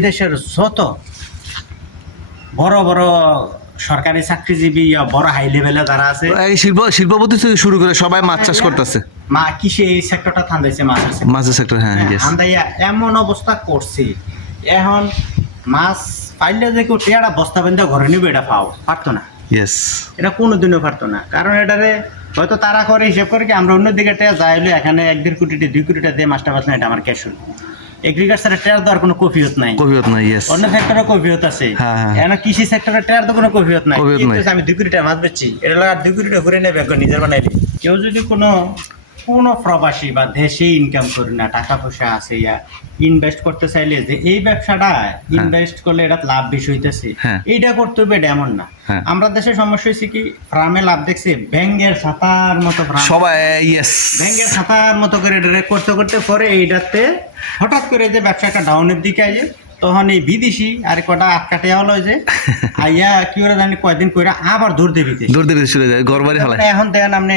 দেশের যত বড় বড় সরকারি চাকরিজীবী বড় হাই লেভেলে যারা আছে এই শিল্প শিল্পপতি থেকে শুরু করে সবাই মাছ চাষ করতেছে মা কৃষি এই সেক্টরটা থান্দাইছে sector। মাছের সেক্টর হ্যাঁ হ্যাঁ, yes. এমন অবস্থা করছে এখন মাছ পাইলে যে কেউ টেয়ারা বস্তা বেঁধে ঘরে নিবে এটা পাও পারতো না Yes. এটা কোনোদিনও পারতো না কারণ এটারে হয়তো তারা করে হিসেব করে কি আমরা অন্যদিকে টেয়া যাই হলে এখানে এক দেড় কোটি দুই কোটিটা দিয়ে মাছটা পাচ্ছি না এটা আমার ক্যাশ এগ্রিকালচারের টেয়ার দেওয়ার কোনো কফিয়ত নাই। কফিয়ত নাই ইয়েস অন্য সেক্টরে কফিয়ত আছে। হ্যাঁ, হ্যাঁ। কৃষি সেক্টরে টেয়ার দেওয়ার কোনো কফিয়ত নাই। আমি দুই কোটি টাকা মাছ বেচছি। এটা লাগা দুই কোটি টাকা ঘুরে নেবে নিজের বানাইলে। কেউ যদি কোনো কোনো প্রবাসী বা দেশে ইনকাম করে না টাকা পয়সা আছে ইয়া ইনভেস্ট করতে চাইলে যে এই ব্যবসাটা ইনভেস্ট করলে এটা লাভ বেশি হইতেছে। হ্যাঁ। এইটা করতে হবে এমন না। হ্যাঁ। আমরা দেশে সমস্যা হয়েছে কি ফার্মে লাভ দেখছে ব্যাঙ্গের ছাতার মতো সবাই ইয়েস ব্যাংকের খাতার মতো করে করতে করতে পরে এইটাতে হঠাৎ করে যে ব্যবসাটা ডাউনের দিকে আইয়ে তখন এই বিদেশি আর কটা আটকাটে হলো যে আইয়া কি করে জানি কয়দিন করে আবার দূর দেবিতে দূর দিকে চলে যায় ঘর বাড়ি এখন দেখেন আপনি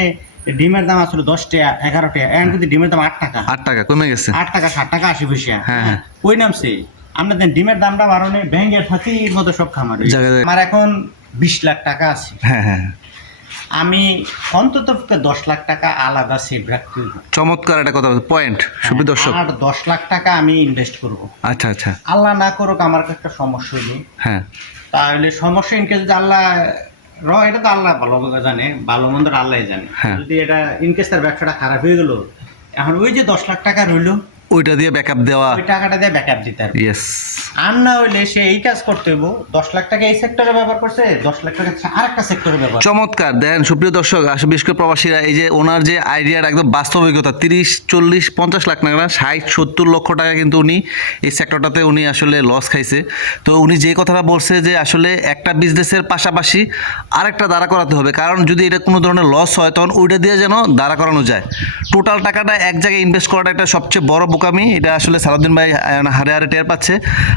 ডিমের দাম আসলে দশ টাকা এগারো টাকা। এখন কিন্তু ডিমের দাম আট টাকা। আট টাকা কমে গেছে। আট টাকা ষাট টাকা আশি পয়সা। হ্যাঁ, হ্যাঁ। ওই নামছে? আমরা দেন ডিমের দামটা বাড়ানো ব্যাংকের ফাতির মতো সব খামার। আমার এখন বিশ লাখ টাকা আছে। হ্যাঁ হ্যাঁ। আমি অন্তত দশ লাখ টাকা আলাদা সেভ রাখতে চমৎকার একটা কথা পয়েন্ট সুপ্রিয় দর্শক। আর দশ লাখ টাকা আমি ইনভেস্ট করব। আচ্ছা আচ্ছা। আল্লাহ না করুক আমার একটা সমস্যা হইল হ্যাঁ। তাহলে সমস্যা ইনকেস যদি আল্লাহ র এটা তো আল্লাহ ভালো জানে ভালো মন্দ আল্লাহ জানে হ্যাঁ। যদি এটা ইনকেস তার ব্যবসাটা খারাপ হয়ে গেল এখন ওই যে দশ লাখ টাকা রইল ওইটা দিয়ে ব্যাকআপ দেওয়া। ওই টাকাটা দিয়ে ব্যাকআপ দিতে পারবে। ইয়েস আর না হইলে সে এই কাজ করতে হইব। দশ লাখ টাকা এই সেক্টরে ব্যবহার করছে দশ লাখ টাকা আর একটা সেক্টরে ব্যবহার। চমৎকার। দেন সুপ্রিয় দর্শক আসলে বিশেষ করে প্রবাসীরা এই যে ওনার যে আইডিয়ার একদম বাস্তবিকতা তিরিশ চল্লিশ পঞ্চাশ লাখ টাকা না ষাট সত্তর লক্ষ টাকা কিন্তু উনি এই সেক্টরটাতে উনি আসলে লস খাইছে। তো উনি যে কথাটা বলছে যে আসলে একটা বিজনেসের পাশাপাশি আরেকটা দাঁড়া করাতে হবে কারণ যদি এটা কোনো ধরনের লস হয় তখন ওইটা দিয়ে যেন দাঁড়া করানো যায়। টোটাল টাকাটা এক জায়গায় ইনভেস্ট করাটা একটা সবচেয়ে বড় বোকামি এটা আসলে সারাদিন ভাই আহ, হারে হারে টের পাচ্ছে।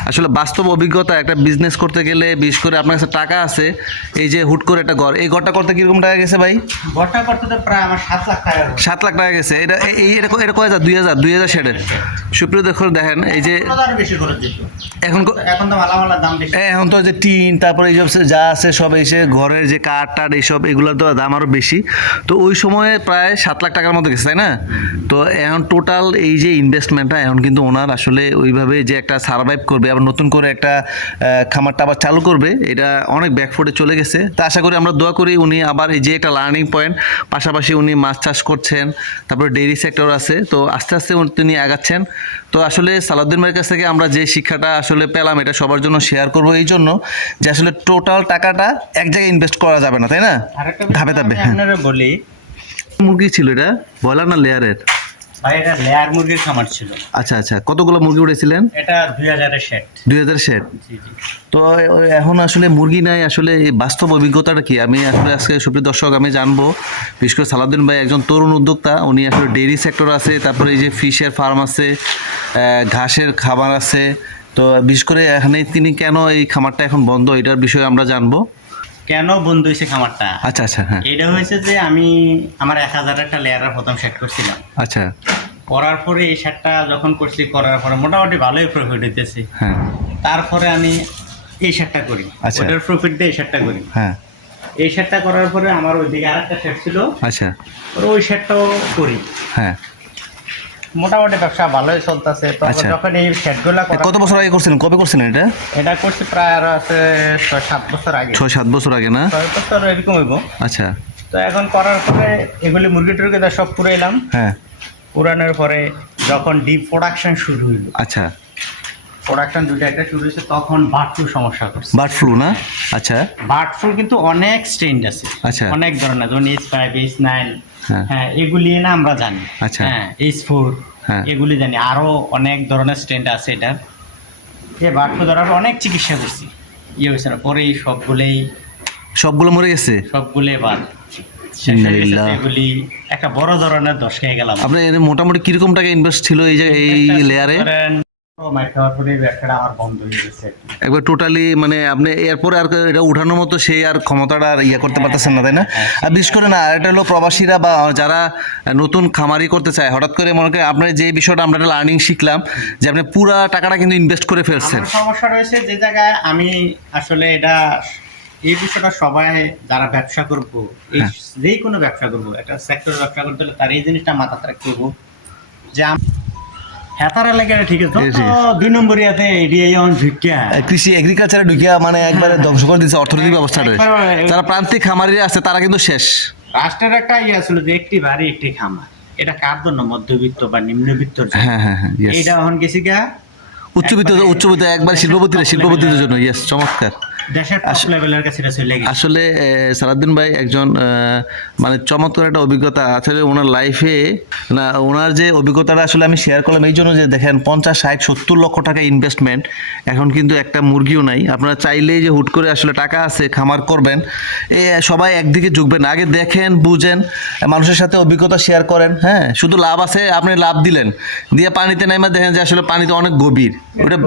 আসলে বাস্তব অভিজ্ঞতা একটা বিজনেস করতে গেলে বিশেষ করে আপনার কাছে টাকা আছে এই যে হুট করে একটা ঘর এই ঘরটা করতে কীরকম টাকা গেছে ভাই? ঘরটা করতে প্রায় আমার সাত লাখ টাকা সাত লাখ টাকা গেছে। এটা এই- এই এরকম এরকম হাজার? দুই হাজার দুই হাজার ষাটের সুপ্রিয় দেখুন দেখেন এই যে এখন এখন তো ভালো ভালো দাম এখন তো যে টিন তারপরে এইসব যা আছে সব এসে ঘরের যে কাঠ টাট এইসব এগুলোর তো দাম আরও বেশি। তো ওই সময়ে প্রায় সাত লাখ টাকার মতো গেছে তাই না? তো এখন টোটাল এই যে ইনভেস্টমেন্টটা এখন কিন্তু ওনার আসলে ওইভাবে যে একটা সার্ভাইভ করবে আবার নতুন করে একটা খামারটা আবার চালু করবে এটা অনেক ব্যাকফুটে চলে গেছে। তা আশা করি আমরা দোয়া করি উনি আবার এই যে একটা লার্নিং পয়েন্ট পাশাপাশি উনি মাছ চাষ করছেন তারপরে ডেইরি সেক্টর আছে তো আস্তে আস্তে উনি- তিনি আগাচ্ছেন। তো আসলে সালাউদ্দিন ভাইয়ের কাছ থেকে আমরা যে শিক্ষাটা আসলে পেলাম এটা সবার জন্য শেয়ার করব এই জন্য যে আসলে টোটাল টাকাটা এক জায়গায় ইনভেস্ট করা যাবে না তাই না? ধাপে ধাপে হ্যাঁ। বলি মুরগি ছিল এটা ব্রয়লার না লেয়ারের? ভাই এটা লেয়ার মুরগির খামার ছিল। আচ্ছা আচ্ছা কতগুলো মুরগি উঠেছিলেন? এটা দুই হাজারের দুই হাজার শেড তো এখন আসলে মুরগি নাই আসলে এই বাস্তব অভিজ্ঞতাটা কি? আমি আসলে আজকে সুপ্রিয় দর্শক আমি জানব। বিশেষ করে সালাউদ্দিন ভাই একজন তরুণ উদ্যোক্তা উনি আসলে ডেইরি সেক্টর আছে তারপরে এই যে ফিশের ফার্ম আছে ঘাসের খাবার আছে। তো বিশেষ করে এখানে তিনি কেন এই খামারটা এখন বন্ধ এটার বিষয়ে আমরা জানব। কেন বন্ধ হয়েছে খামারটা? আচ্ছা আচ্ছা হ্যাঁ। এটা হয়েছে যে আমি আমার এক হাজার একটা লেয়ারের প্রথম সেট করছিলাম। আচ্ছা। করার পরে এই সেটটা যখন করছি করার পরে মোটামুটি ভালোই প্রফিট হইতেছে। হ্যাঁ। তারপরে আমি এই সেটটা করি। আচ্ছা। ওটার প্রফিট দিয়ে এই সেটটা করি। হ্যাঁ। এই সেটটা করার পরে আমার ওইদিকে আরেকটা সেট ছিল। আচ্ছা। ওই সেটটাও করি। হ্যাঁ। মোটামুটি ব্যবসা ভালোই চলতেছে। তো আচ্ছা। যখন এই সেটগুলো কত বছর আগে করছিলেন কবে করছিলেন এটা? এটা করছি প্রায় আর আছে ছয় সাত বছর আগে। ছয় সাত বছর আগে না? ছয় বছর এরকম হইব। আচ্ছা। তো এখন করার পরে এগুলি মুরগি টুরগি সব পুরো এলাম। হ্যাঁ। পুরানোর পরে যখন ডিপ প্রোডাকশন শুরু হইল। আচ্ছা। প্রোডাকশন দুটো একটা শুরু হয়েছে তখন বার্ড ফ্লু সমস্যা করছে। বার্ড ফ্লু না? আচ্ছা। বার্ড ফ্লু কিন্তু অনেক স্ট্রেন আছে। আচ্ছা। অনেক ধরনের যেমন এইচ ফাইভ এইচ নাইন হ্যাঁ। হ্যাঁ এগুলি না আমরা জানি। আচ্ছা। হ্যাঁ এইচ ফোর হ্যাঁ। এগুলি জানি। আরও অনেক ধরনের স্ট্রেন আছে এটা যে বার্ড ফ্লু ধরার অনেক চিকিৎসা করছি। ইয়ে হয়েছে না পরে সবগুলোই সবগুলো মরে গেছে? সবগুলো বাদ এগুলি একটা বড় ধরনের দশ খেয়ে গেলাম। আপনার মোটামুটি কীরকম টাকা ইনভেস্ট ছিল এই যে এই লেয়ারে হয়ে একবার টোটালি মানে আপনি এরপরে আর এটা উঠানোর মতো সেই আর ক্ষমতাটা আর ইয়ে করতে পারতেছেন না তাই না? আর বিশেষ করে না আর এটা হলো প্রবাসীরা বা যারা নতুন খামারি করতে চায় হঠাৎ করে মনে করেন আপনার যে বিষয়টা আমরা একটা লার্নিং শিখলাম যে আপনি পুরা টাকাটা কিন্তু ইনভেস্ট করে ফেলছেন। সমস্যা রয়েছে যে জায়গায় আমি আসলে এটা এই বিষয়টা সবাই যারা ব্যবসা করব এই হ্যাঁ। যে কোনো ব্যবসা করব একটা সেক্টরে ব্যবসা করতে হলে তার এই জিনিসটা মাথাতে রাখতে হব যে হেতারা লেগে ঠিক আছে? জি, জি। তো এডিআই অন ঝুঁকিয়া কৃষি এগ্রিকালচারে ঢুকিয়া মানে একবারে ধ্বংস করে দিচ্ছে অর্থনৈতিক ব্যবস্থাটা একবার- যারা প্রান্তিক খামারিরা আছে তারা কিন্তু শেষ। রাষ্ট্রের একটা ইয়ে ছিল যে একটি বাড়ি একটি খামার। এটা কার জন্য? মধ্যবিত্ত বা নিম্নবিত্তর জন্য? হ্যাঁ হ্যাঁ হ্যাঁ yes. এখন গেছি গা উচ্চবিত্ত উচ্চবিত্ত একবার শিল্পপতিরা শিল্পপতিদের জন্য ইয়েস চমৎকার। আসলে আহ, সালাউদ্দিন ভাই একজন মানে চমৎকার একটা অভিজ্ঞতা আসলে ওনার লাইফে না ওনার যে অভিজ্ঞতাটা আসলে আমি শেয়ার করলাম এই জন্য যে দেখেন পঞ্চাশ ষাট সত্তর লক্ষ টাকা ইনভেস্টমেন্ট এখন কিন্তু একটা মুরগিও নাই। আপনারা চাইলেই যে হুট করে আসলে টাকা আছে খামার করবেন এ সবাই একদিকে ঝুঁকবেন আগে দেখেন বুঝেন মানুষের সাথে অভিজ্ঞতা শেয়ার করেন হ্যাঁ? শুধু লাভ আছে আপনি লাভ দিলেন। দিয়ে পানিতে নেমে দেখেন যে আসলে পানিতে অনেক গভীর। ওটা।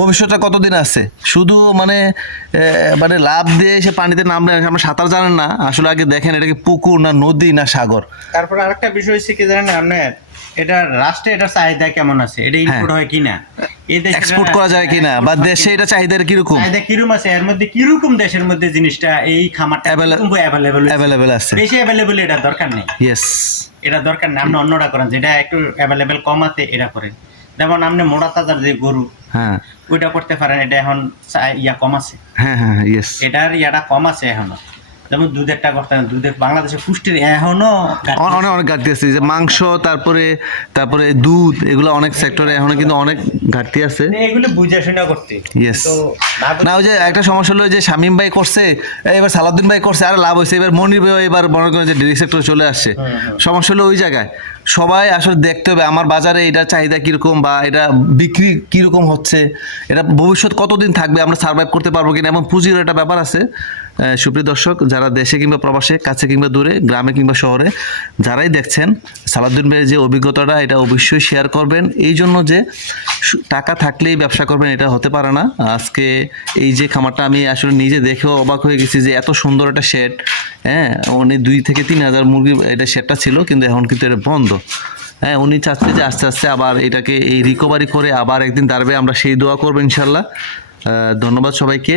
ভবিষ্যৎটা কতদিন আছে? শুধু মানে এ, মানে লাভ দিয়ে এসে পানিতে নামলেন আমরা সাঁতার জানেন না। আসলে আগে দেখেন এটা কি পুকুর না নদী না সাগর। তারপর আরেকটা বিষয় হচ্ছে কি জানেন আপনার এটা রাষ্ট্রে এটার চাহিদা কেমন আছে? এটা ইনপুট হয় কিনা? এই এক্সপোর্ট করা যায় কিনা? বা দেশে এটা চাহিদা কীরকম? আছে? এর মধ্যে কীরকম দেশের মধ্যে জিনিসটা এই খামারটা অ্যাভেলেবল অ্যাভেলেবেল আছে। বেশি অ্যাভেলেবল এটা দরকার নেই। এটা দরকার নেই। আপনি অন্যটা করেন। যেটা একটু অ্যাভেলেবেল কমাতে এটা করেন। যেমন আপনি মোড়া তাজার যে গরু হ্যাঁ। ওইটা করতে পারেন এটা এখন ইয়া কম আছে। হ্যাঁ হ্যাঁ ইয়েস এটার ইয়াটা কম আছে এখনও। যেমন দুধেরটা করতে দুধের বাংলাদেশে পুষ্টির এখনও অনেক অনেক ঘাটতি আছে যে মাংস তারপরে তারপরে দুধ এগুলো অনেক সেক্টরে এখনও কিন্তু অনেক ঘাটতি আছে। আছে। এগুলো বুঝে শুনে করতে. তো না- ওই যে একটা সমস্যা হলো যে শামীম ভাই করছে এবার সালাউদ্দিন ভাই করছে আর লাভ হয়েছে এবার মনির ভাই এবার মনে করেন যে ডেরি সেক্টরে চলে আসছে। সমস্যা হলো ওই জায়গায়। সবাই আসলে দেখতে হবে আমার বাজারে এটা চাহিদা কীরকম বা এটা বিক্রি কীরকম হচ্ছে, এটা ভবিষ্যৎ কতদিন থাকবে, আমরা সার্ভাইভ করতে পারব কিনা, এবং পুঁজির একটা ব্যাপার আছে। সুপ্রিয় দর্শক, যারা দেশে কিংবা প্রবাসে, কাছে কিংবা দূরে, গ্রামে কিংবা শহরে, যারাই দেখছেন, সালাউদ্দিন ভাইয়ের যে অভিজ্ঞতাটা, এটা অবশ্যই শেয়ার করবেন। এই জন্য যে টাকা থাকলেই ব্যবসা করবেন, এটা হতে পারে না। আজকে এই যে খামারটা আমি আসলে নিজে দেখেও অবাক হয়ে গেছি যে এত সুন্দর একটা শেড হ্যাঁ উনি দুই থেকে তিন হাজার মুরগি এটা শেডটা ছিল, কিন্তু এখন কিন্তু এটা বন্ধ। হ্যাঁ উনি চাচ্ছে যে আস্তে আস্তে আবার এটাকে এই রিকভারি করে আবার একদিন দাঁড়াবে, আমরা সেই দোয়া করব ইনশাল্লাহ ধন্যবাদ সবাইকে।